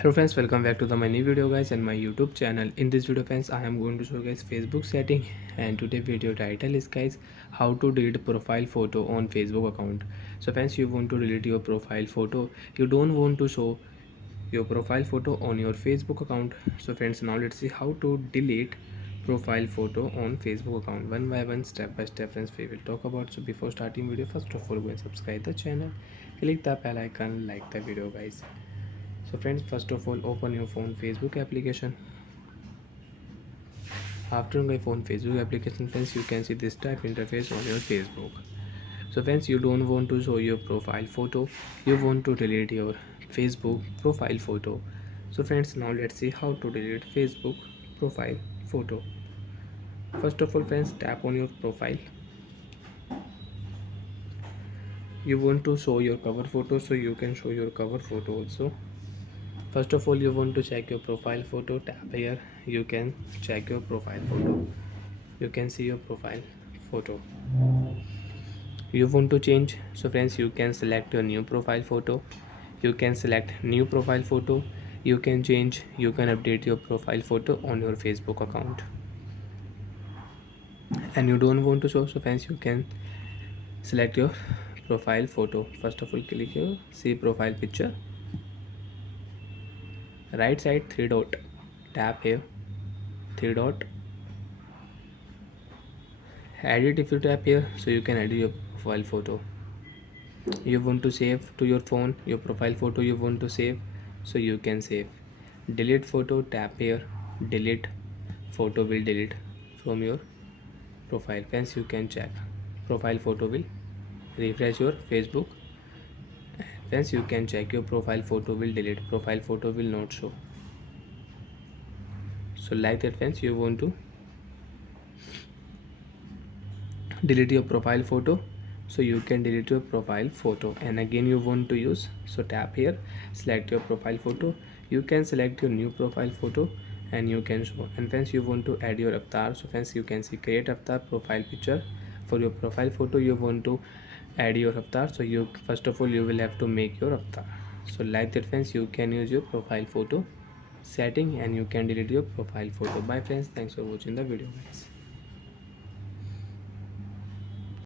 Hello friends, welcome back to my new video guys and my YouTube channel. In this video friends, I am going to show guys Facebook setting, and today video title is guys how to delete profile photo on Facebook account. So friends, you want to delete your profile photo, you don't want to show your profile photo on your Facebook account. So friends, now let's see how to delete profile photo on Facebook account one by one, step by step friends we will talk about. So before starting video, first of all go and subscribe the channel, click the bell icon, like the video guys. So friends, first of all open your phone Facebook application. After my phone Facebook application friends, you can see this type interface on your Facebook. So friends, you don't want to show your profile photo, you want to delete your Facebook profile photo. So friends, now let's see how to delete Facebook profile photo. First of all friends, tap on your profile. You want to show your cover photo, so you can show your cover photo also. First of all, you want to check your profile photo, tap here, you can check your profile photo, you can see your profile photo. You want to change, so friends you can select your new profile photo, you can select new profile photo, you can change, you can update your profile photo on your Facebook account. And you don't want to show, so friends you can select your profile photo. First of all, click here, see profile picture, right side three dot, tap here, three dot, edit. If you tap here, so you can edit your profile photo. You want to save to your phone your profile photo, you want to save, so you can save. Delete photo, tap here, delete photo will delete from your profile. Friends, you can check profile photo will refresh your Facebook. Friends, you can check your profile photo will delete, profile photo will not show. So like that friends, you want to delete your profile photo, so you can delete your profile photo. And again you want to use, so tap here, select your profile photo, you can select your new profile photo and you can show. And friends, you want to add your avatar, so friends you can see create avatar profile picture. For your profile photo you want to add your avatar, so you first of all you will have to make your avatar. So like that friends, you can use your profile photo setting and you can delete your profile photo. Bye friends, thanks for watching the video guys.